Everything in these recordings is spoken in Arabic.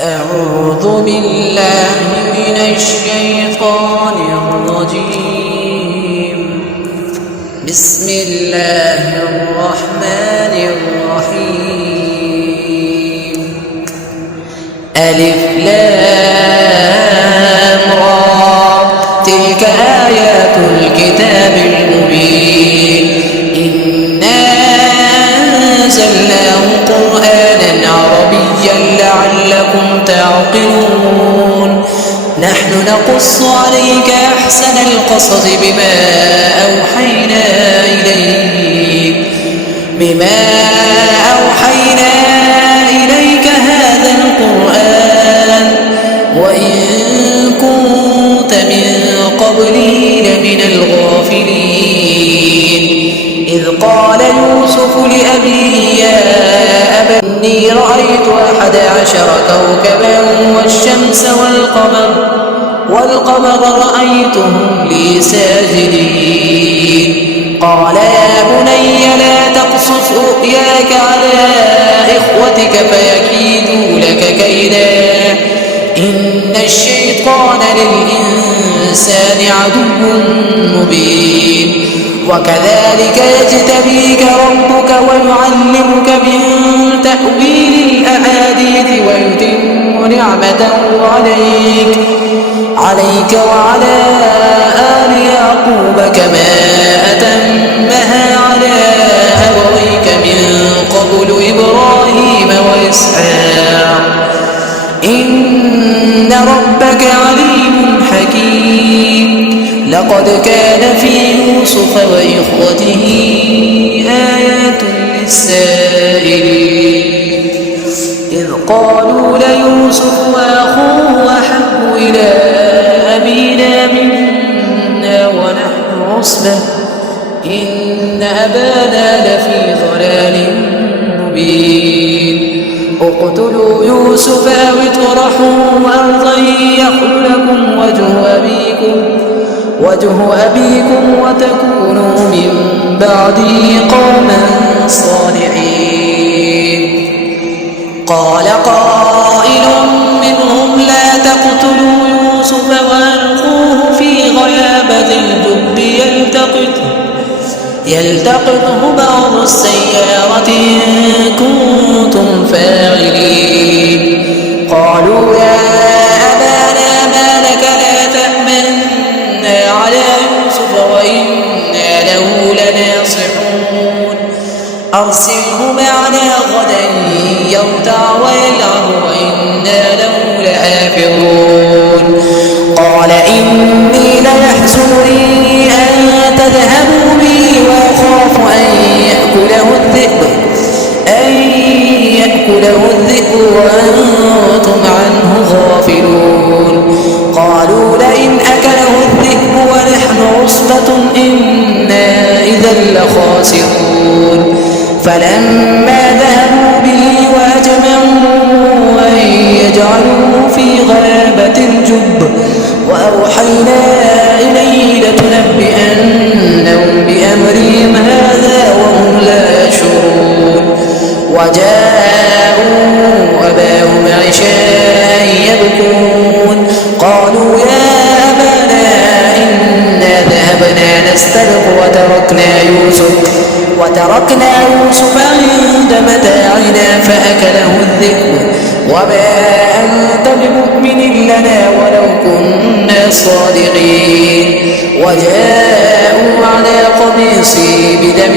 أعوذ بالله من الشيطان الرجيم. بسم الله الرحمن الرحيم. ألف لام را، تلك آيات الكتاب المبين. إنا أنزلناه قرآنا عربيا لعلكم تعقلون. نحن نقص عليك أحسن القصص بما أوحينا إليك هذا القرآن وإن كنت من قبله لمن الغافلين. إذ قال يوسف لأبيه يا أبت إني رأيت 11 كوكبا والشمس والقمر رأيتهم لي ساجدين. قال يا بني لا تقصص رؤياك على إخوتك فيكيدوا لك كيدا إن الشيطان للإنسان عدو مبين. وكذلك يجتبيك ربك ويعلمك من تأويل الأحاديث ويتم نعمته عليك وعلى آل يعقوب كما أتمها على أبويك من قبل إبراهيم وإسحاق إن ربك عليم حكيم. لقد كان في يوسف وإخوته آيات للسائلين. إذ قالوا ليوسف وأخوه أحب إلى أبينا منا ونحن عصبة إن أبانا لفي ضلال مبين. اقتلوا يوسف أو اطرحوه أرضا يخل لكم وجه أبيكم وتكونوا من بعده قوما صالحين. قال قائل منهم لا تقتلوا يوسف وألقوه في غيابة الجب يلتقطه بعض السيارة إن كنتم فاعلين. قالوا يا أبانا ما لك لا تأمنا على يوسف وإنا له لناصحون. أرسله معنا غدا يرتع ويلعب وإنا له لحافظون. قال إني ليحزنني أن تذهبوا به وأخاف أن يأكله الذئب وأنتم عنه غافلون. قالوا لئن أكله الذئب ونحن عصبة إنا إذا لخاسرون. فلما ذهبوا به وأجمعوا أن يجعلوه في غيابة الجب وأوحينا إليه لتنبئنهم بأمرهم هذا وهم لا يشعرون. وجاءوا أباهم عشاء يبكون. قالوا يا أبانا إنا ذهبنا نستبق وتركنا يوسف عند متاعنا فأكله الذئب وما أنت بمؤمن لنا ولو كنا صادقين. وجاءوا على قميصي بدم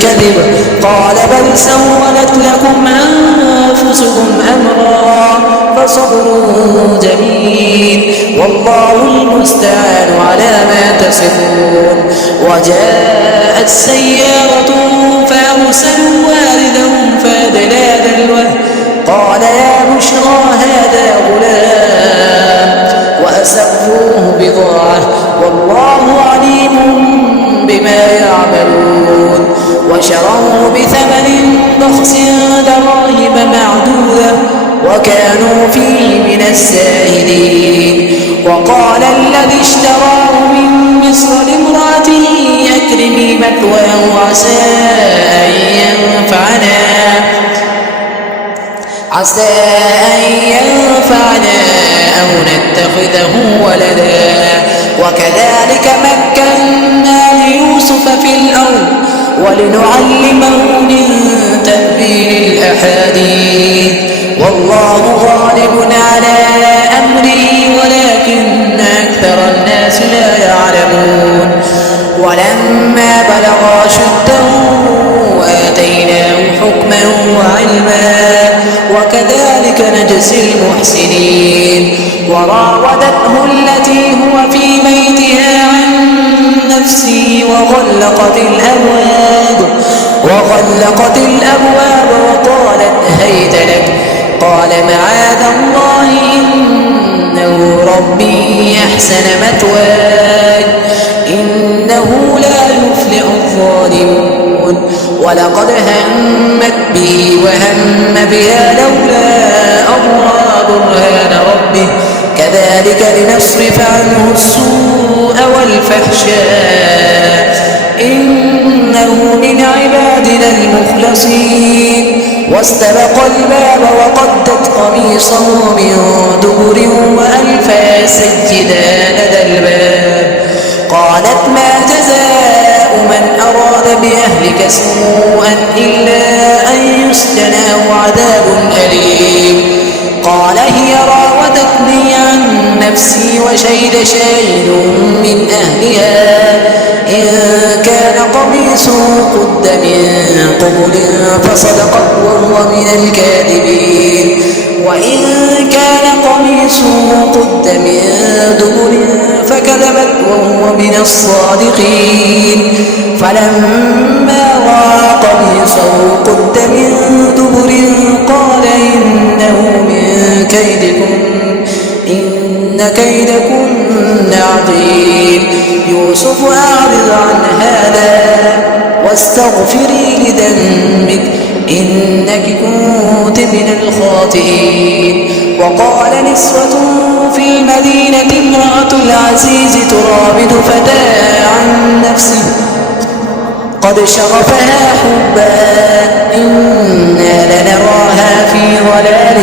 كذب قال بل سولت لكم أنفسكم أمرا فصبر جميل والله المستعان على ما تصفون. وجاءت سيارة فأرسلوا واردهم فأدلى دلوه قال يا بشرى هذا غلام وأسروه بضاعة والله عليم بما يعملون. وشروه بثمن بخس دراهم معدودة وكانوا فيه من الساهدين. وقال الذي اشتراه من مصر لامرأته أكرمي مثواه عسى أن ينفعنا عسى أن ينفعنا ينفعنا أو نتخذه ولدا وكذلك مكنا ليوسف في الأرض ولنعلمه من تأويل الأحاديث والله غالب على أمره ولكن أكثر الناس لا يعلمون ولما بلغ أشده وآتيناه حكما وعلما وكذلك نجزي المحسنين وراودته التي هو في بيتها عن نفسه وغلقت الأبواب وقالت هيت لك قال معاذ الله إنه ربي أحسن مثواي إنه لا يفلح الظالمون ولقد همت به وهم بها لولا أن رأى برهان ربه كذلك لنصرف عنه السوء والفحشاء إنه من عبادنا المخلصين واستبق الباب وقدت قميصه من دبر وألف سيدا لدى الباب قالت ما جزاء من أراد بأهلك سوءا إلا أن يسجن أو عذاب أليم قال هي راودتني عن نفسي وشهد شاهد من أهلها إن كان قميصه قد من قبل فصدقت وهو من الكاذبين وإن كان قميصه قد من دبر فكذبت وهو من الصادقين فلما رأى قميصه قد من دبر قال إنه من كيدكن إن كيدكن عظيم يوسف أعرض عن هذا واستغفري لذنبك إنك كنت من الخاطئين وقال نسوة في المدينة امرأة العزيز تراود فتاها عن نفسه قد شغفها حبا إنا لنراها في ضلال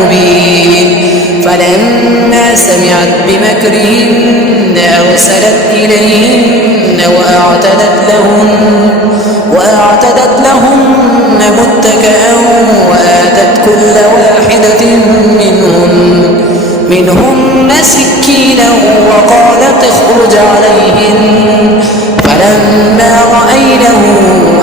مبين فلما سمعت بمكرهن أرسلت إليهن وأعتدت لهن متكئا وآتت كل واحدة منهن سكينا وقالت اخرج عليهن فلما رأينه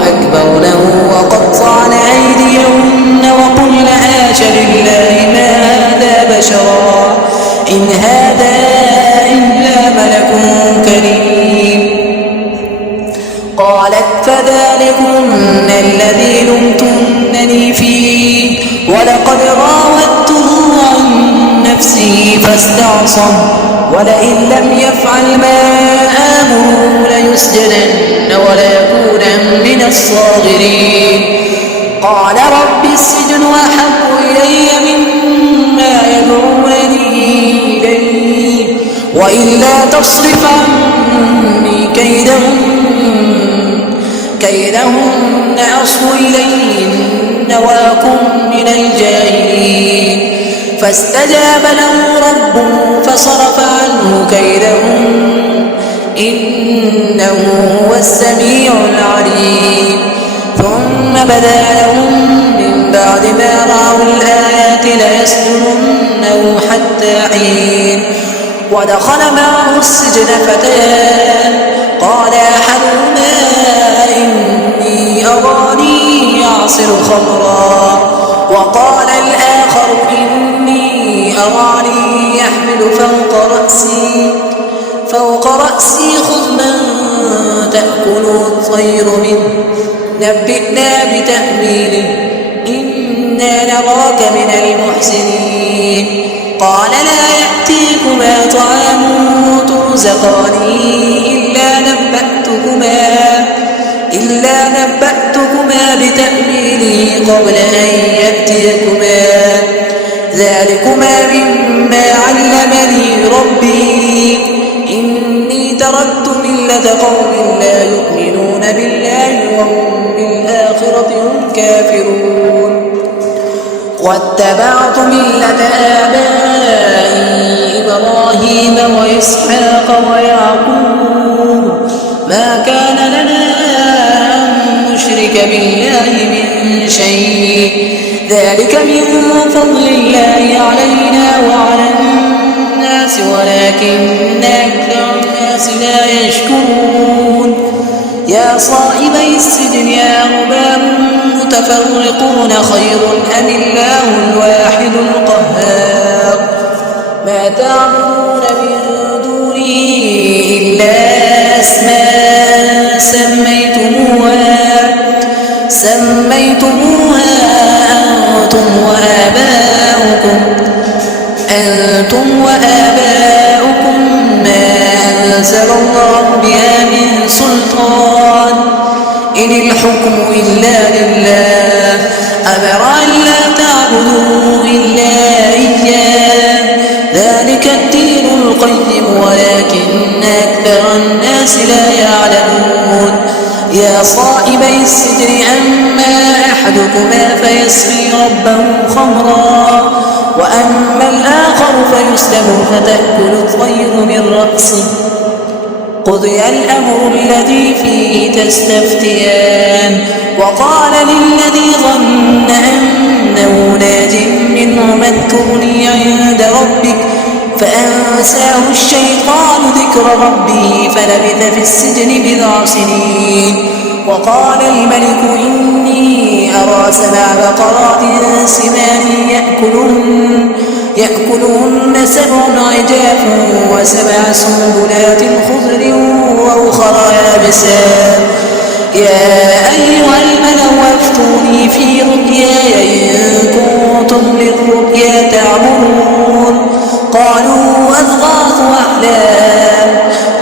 أكبرنه وقطعن أيديهن وقلن حاش لله ما هذا بشرا إن هذا إلا ملك كريم قالت فذلكن الذي لمتنني فيه ولقد راودته عن نفسه فاستعصم ولئن لم يفعل ما آمره ليسجنن وليكون من الصاغرين قال رب السجن أحب إلي مما يدعونني إليه وإلا تصرف عني كيدهن أصب إليهن وأكن من الجاهلين فاستجاب له ربه فصرف عنه كيدهن إنه هو السميع العليم ثم بدا لهم من بعد ما رأوا الآيات ليسجننه حتى حين ودخل معه السجن فتيان قال أحدهما إني أراني أعصر خمرا وقال الآخر إني أراني يحمل فوق رأسي خضما تأكل الطير منه نبئنا بتأويله إنا نراك من المحسنين قال لا يأتيكما طعام ترزقانه إلا نبأتكما بتأويله قبل أن يأتيكما ذلكما مما علمني ربي إني تركت ملة قوم لا يؤمنون بالله وهم بالآخرة هم كافرون واتبعت ملة آبائي إبراهيم وإسحاق ويعقوب ما كان لنا أن نشرك بالله من شيء ذلك من فضل الله علينا وعلى الناس ولكن أكثر الناس لا يشكرون يا صاحبي السجن أرباب متفرقون خير أم الله الواحد القهار ما تعبدون من دونه إلا أسماء سميتموها أنتم وآباؤكم ما أنزل الله بها من سلطان إن الحكم إلا لله أمر أن لا تعبدوا إلا إياه ذلك الدين القيم ولكن أكثر الناس لا يعلمون يا صاحبي السجن أما أحدكما فيسقي ربه خمرا وأما الآخر فيسلب فتأكل الطير من رأسه قضي الأمر الذي فيه تستفتيان وقال للذي ظن أنه ناج منه اذكرني عند ربك فأنساه الشيطان ذكر ربه فلبث في السجن بضع سنين وقال الملك إني أرى 7 بقرات سمان يأكلهن 7 عجاف و7 سنبلات خضر وأخر يابسات يا أيها الملأ افتوني في رؤياي إن كنتم للرؤيا تعبرون قالوا أضغاث أحلام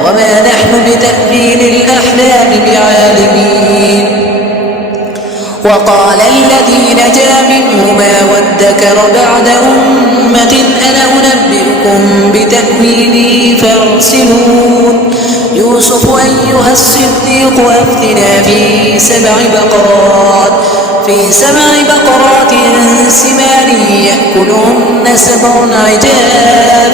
وما نحن بتأويل الأحلام بعالمين وقال الذي نجا منهما وادكر بعد أمة أنا أنبئكم بتأويله فارسلون يوسف أيها الصديق أفتنا في 7 بقرات سمان يأكلهن 7 عجاف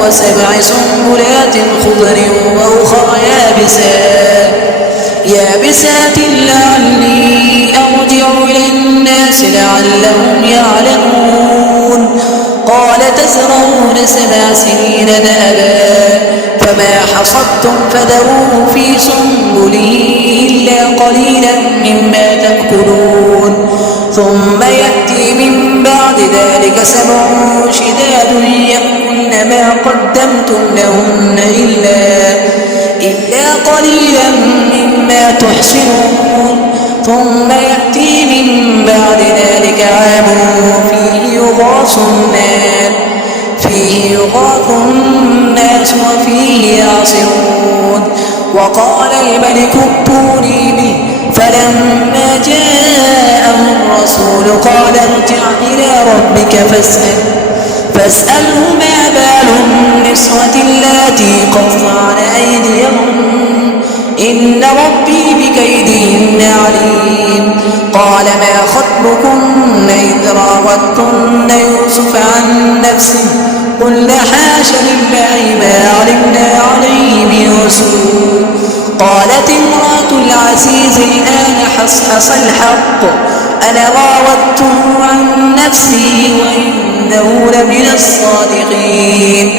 و7 سنبلات خضر وأخر يابسات لعلي أرجع إلى الناس لعلهم يعلمون قال تزرعون 7 سنين دأبا فما حصدتم فذروه في سنبله إلا قليلا مما تأكلون ثم يأتي من بعد ذلك 7 شداد يأكلن ما قدمتم لهن إلا قليلا مما تحسنون ثم يأتي من بعد ذلك عام فيه يغاث الناس وفيه يعصرون وقال الملك ائتوني به فلما جاءه الرسول قال ارجع إلى ربك فاسأله ما بال النسوة اللاتي قطعن أيديهن إن ربي بكيدهن عليم قال ما خطبكن إذ راوتن يوسف عن نفسه قلنا حاش لله ما علمنا عليه من سوء قالت امرأة العزيز الآن حصحص الحق أنا راودته عن نفسه وإنه لمن الصادقين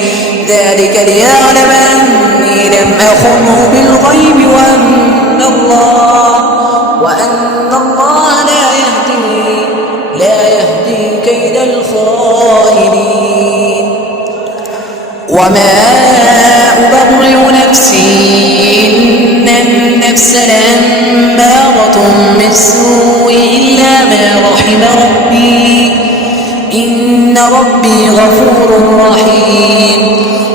ذلك ليعلم أني لم أخنه بالغيب وأن الله لا يهدي كيد الخائنين وما أبرئ نفسي إن النفس لأمارة بالسوء إلا ما رحم ربي إن ربي غفور رحيم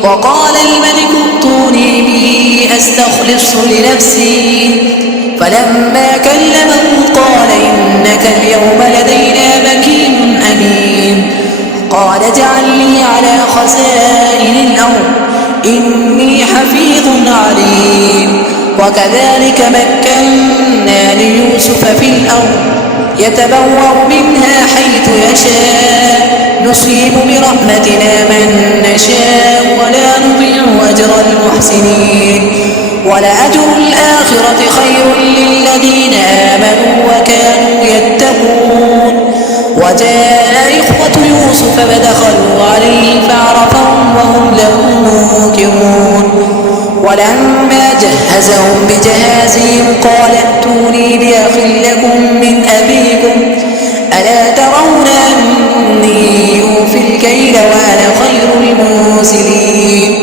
وقال الملك ائتوني به أستخلص لنفسي فلما كلمه قال إنك اليوم لدينا مكين أمين قال اجعلني على خزائن الأرض إني حفيظ عليم وكذلك مكنا ليوسف في الأرض يتبوأ منها حيث يشاء نصيب برحمتنا من نشاء ولا نضيع أجر المحسنين ولأجر الآخرة خير للذين آمنوا وكانوا يتقون وجاء إخوة يوسف فدخلوا عليه فعرفهم وهم له منكرون ولما جهزهم بجهازهم قال ائتوني بأخ لكم من أبيكم ألا ترون أني أوفي الكيل وأنا خير المنزلين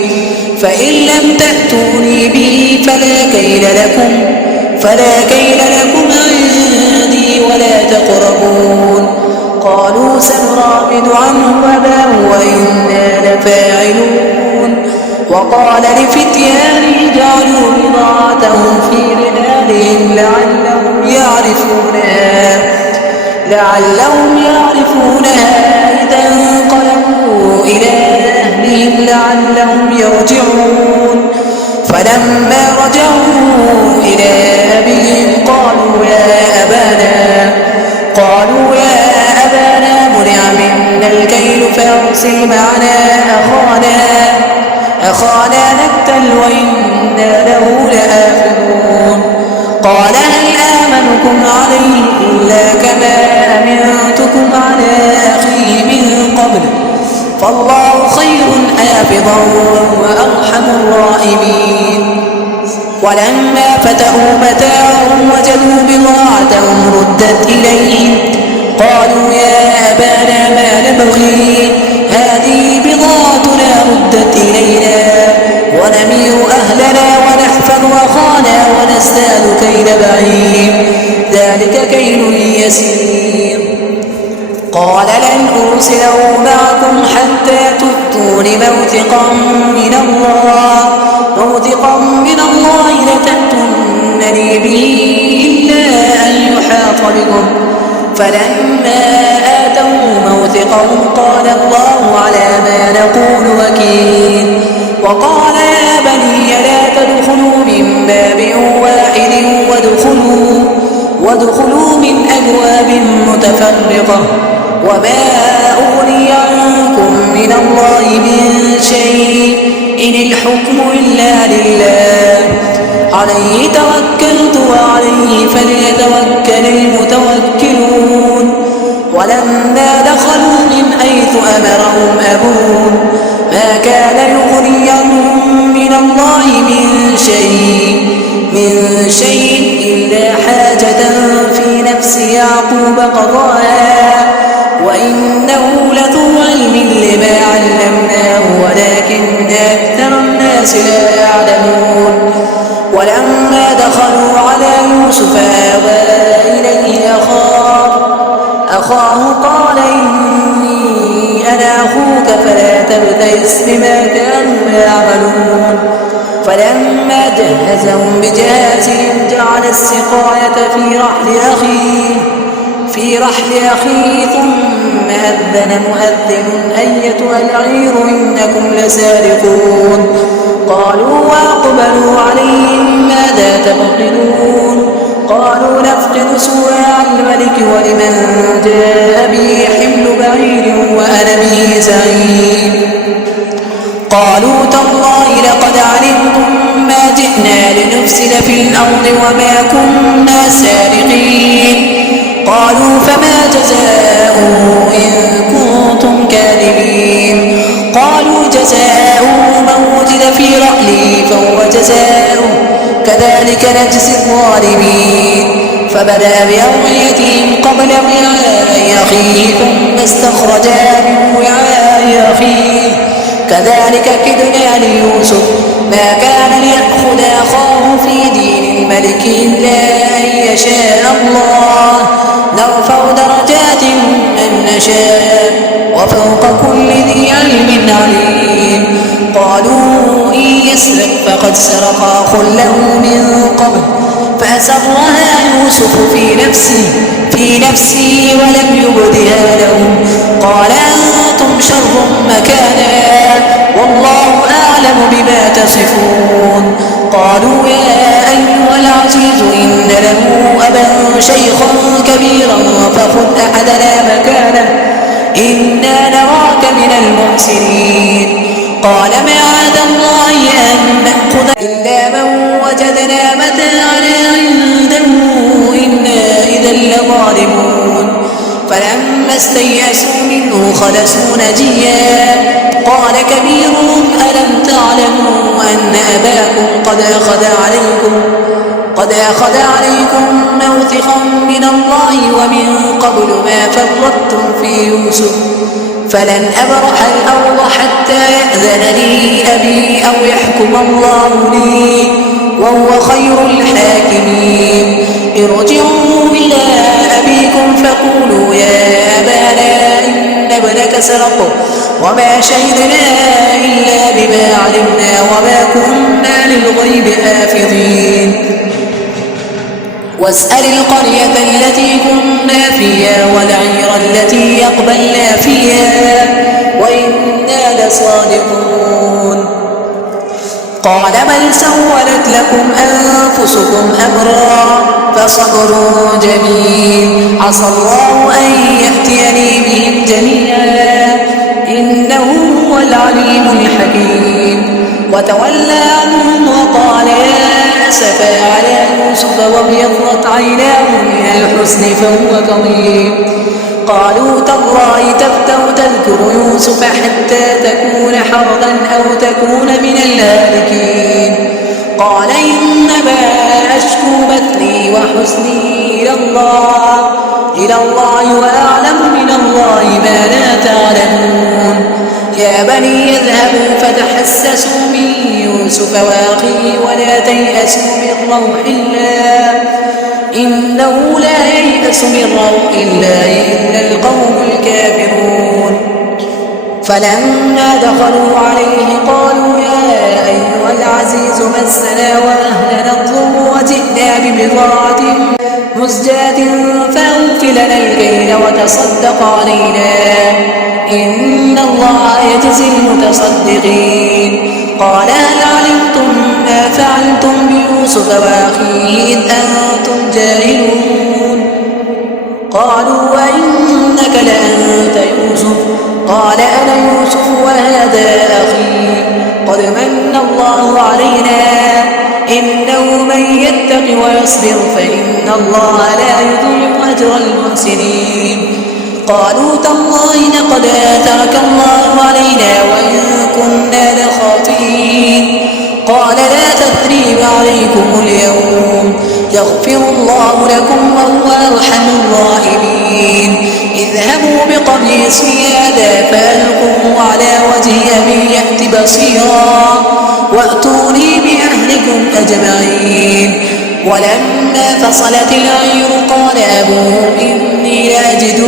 فإن لم تأتوني به فلا كيل لكم عندي ولا تقربون قالوا سنراود عنه أباه وإنا لفاعلون وقال لفتيانه اجعلوا بضاعتهم في رحالهم لعلهم يعرفونها إذا انقلبوا إلى أهلهم لعلهم يرجعون فلما رجعوا إلى أبيهم قالوا يا أبانا منع منا الكيل فأرسل معنا أخانا نكتل وإنا له لآفلون قال هل آمنكم عليه إلا كما أمنتكم على أخيه من قبل فالله خير حافظا وهو أرحم الراحمين ولما فتحوا متاعهم وجدوا بضاعتهم ردت إليهم قالوا يا أبانا ما نبغي هذه بضاعتنا ردت إلينا ونمير أهلنا ونحفظ أخانا ونزداد كيل بعير ذلك كيل يسير قال لن أرسله معكم حتى تؤتون موثقا من الله لتأتونني به إلا أن يحاط بكم فلما آتوا موثقهم قال الله على ما نقول وكيل وقال يا بني لا تدخلوا من باب واحد وادخلوا من أبواب متفرقة وما أغني عنكم من الله من شيء إن الحكم إلا لله عليه توكلت وعليه فليتوكل المتوكلون ولما دخلوا من حيث أمرهم أبوهم ما كان يغني عنهم من الله من شيء إلا حاجة في نفس يعقوب قضاها وإنه لذو علم لما علمناه ولكن أكثر الناس لا يعلمون ولما دخلوا على يوسف آوى إليه أخاه قال إني أنا أخوك فلا تبتئس بما كانوا يعملون فلما جهزهم بجهازهم جعل السقاية في رحل أخيه ثم أذن مؤذن أيتها العير إنكم لسارقون قالوا وأقبلوا عليهم ماذا تفقدون قالوا نفقد سواع الملك ولمن جاء به حمل بعير وأنا به زعيم قالوا تالله لقد علمتم ما جئنا لنفسد في الأرض وما كنا سارقين قالوا فما جزاؤه إن كنتم كاذبين قالوا جزاؤه من وجد في رحله فهو جزاؤه كذلك نجزي الظالمين فبدأ بأوعيتهم قبل وعاء أخيه ثم استخرجا من وعاء أخيه كذلك كدنا ليوسف ما كان ليأخذ أخاه في دين الملك إلا أن يشاء الله نرفع درجات من نشاء وفوق كل ذي علم عليم قالوا إن يسرق فقد سرق أخ له من قبل فأسرها يوسف في نفسه ولم يبدها لهم قال أنتم شر مكانا والله أعلم بما تصفون قالوا يا أيها العزيز إن له أبا شيخا كبيرا فخذ أحدنا مكانه إنا نراك من المحسنين. قال معاذ الله أن نأخذ إلا من وجدنا متاعنا عنده إنا إذا لظالمون. فلما استيئسوا منه خلصوا نجيا قال كبيرهم ألم تعلموا أن أباكم قد أخذ عليكم موثقا من الله ومن قبل ما فرطتم في يوسف فلن أبرح الأرض حتى يأذن لي أبي أو يحكم الله لي وهو خير الحاكمين. ارجعوا إلى أبيكم فقولوا يا أبانا إن ابنك سرق وما شهدنا إلا بما علمنا وما كنا للغيب حافظين. واسأل القرية التي كنا فيها والعير التي يقبلنا فيها وإنا لصادقون. قال بل سولت لكم أنفسكم أمرا فصبر جميل عسى الله أن يأتيني بهم جميعا إنه هو العليم الحكيم. وتولى عنهم وقال يا أسفا على يوسف وابيضت عيناه من الحزن فهو كظيم. قالوا تالله تفتأ تذكر يوسف حتى تكون حرضا أو تكون من الهالكين. قال إنما أشكو بثي وحزني إلى الله وأعلم من الله ما لا تعلمون. يا بني اذهبوا فتحسسوا من يوسف وأخيه ولا تيأسوا من روح الله إنه لا ييأس من روح الله إلا القوم الكافرون. فلما دخلوا عليه قالوا يا أيها العزيز مسنا وأهلنا الضر وجئنا ببضاعة مزجاة فأوف لنا الكيل وتصدق علينا إن الله يجزي المتصدقين. قال هل علمتم ما فعلتم بيوسف وأخيه إذ أنتم جاهلون. قالوا وإنك لأنت يوسف قال أنا يوسف وهذا أخي قد من الله علينا إنه من يتق ويصبر فإن الله لا يضيع أجر المحسنين. قالوا تالله لقد آثرك الله علينا وإن كنا لخاطئين. قال لا تثريب عليكم اليوم يغفر الله لكم وهو أرحم الراحمين. اذهبوا بقميصي هذا فألقوه على وجه أبي يأت بصيرا وأتوني بأهلكم أجمعين. ولما فصلت العير قال أبوهم إني لأجد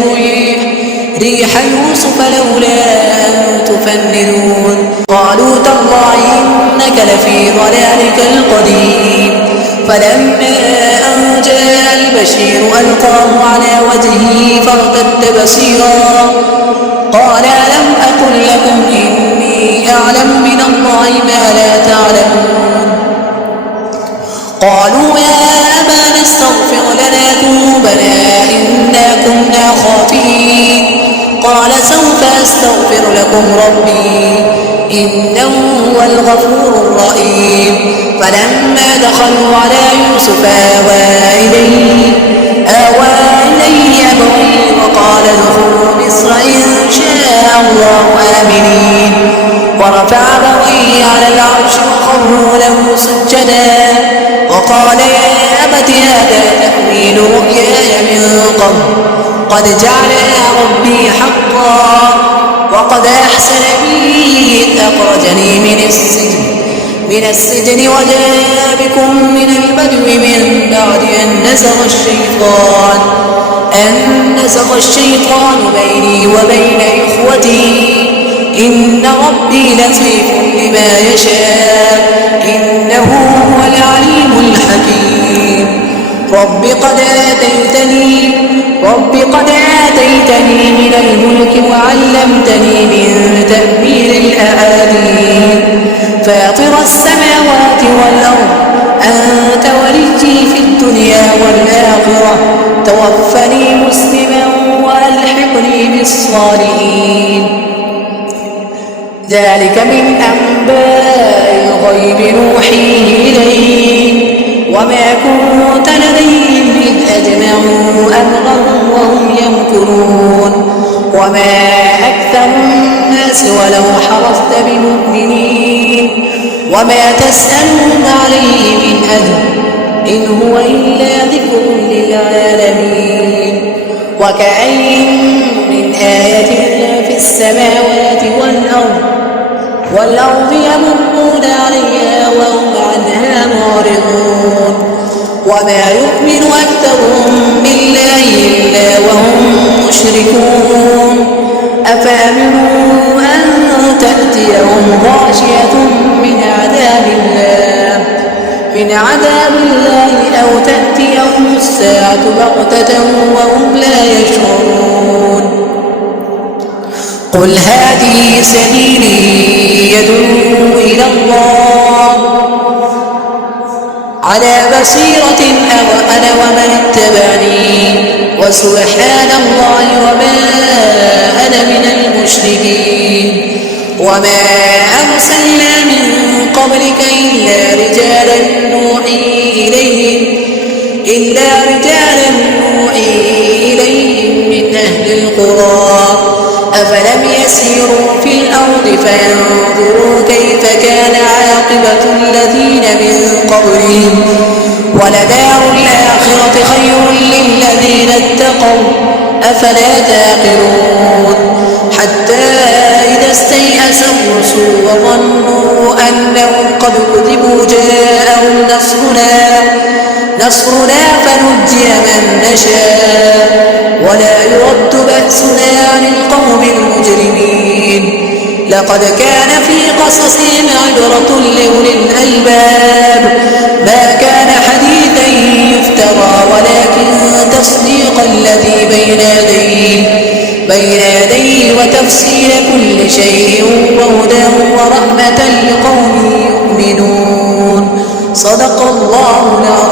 ريح يوسف لولا أن تفندون. قالوا تالله إنك لفي ضلالك القديم. فلما أن جاء البشير ألقاه على وجهه فارتد بصيرا قال ألم أقل لكم إني أعلم من الله ما لا تعلمون. قالوا يا أبانا استغفر لنا ذنوبنا إنا كنا خاطئين. قال سوف أستغفر لكم ربي إنه هو الغفور الرحيم. فلما دخلوا على يوسف آوى إليه أبويه وقال ادخلوا مصر إن شاء الله آمنين. ورفع أبويه على العرش وخروا له سجدا وقال يا أبت هذا تأويل رؤياي من قبل قد جعلها ربي حقا وقد أحسن بي إذ أخرجني من السجن وجاء بكم من البدو من بعد أن نزغ الشيطان بيني وبين إخوتي إن ربي لطيف لما يشاء إنه هو العليم الحكيم. رب قد آتيتني من الملك وعلمتني من تأويل الأحاديث فاطر السماوات والأرض أنت وليي في الدنيا والآخرة توفني مسلما وألحقني الصالحين. ذلك من أنباء الغيب نوحيه إليك وما كنت لديهم إذ أجمعوا أمرهم وهم يمكرون وما أكثر الناس ولو حرصت بمؤمنين وما تسألهم عليه من أجر إن هو إلا ذكر للعالمين. وكأين من آية في السماوات والأرض يمرون عليها وهم عنها معرضون وما يؤمن أكثرهم بالله إلا وهم مشركون. أفأمنوا أن تأتيهم غاشية من عذاب الله أو تأتيهم الساعة بغتة وهم لا يشعرون. قل هذه سبيلي يدعو إلى الله على بصيرة أنا ومن اتبعني وسبحان الله وما أنا من المشركين. وما أرسلنا من قبلك إلا رجالا نوحي إليهم من أهل القرى أفلم يسيروا في الأرض فينظروا كيف كان عاقبة الذين من قبلهم ولدار الآخرة خير للذين اتقوا أفلا تعقلون. حتى إذا استيأس الرسل وظنوا أنهم قد كذبوا جاءهم نصرنا فنجي من نشاء ولا يرد بأسنا عن القوم المجرمين. لقد كان في قصصهم عبرة لأولي الألباب ما كان حديثا يفترى ولكن تصديق الذي بين يديه وتفصيل كل شيء وهدى ورحمة لقوم يؤمنون. صدق الله العظيم.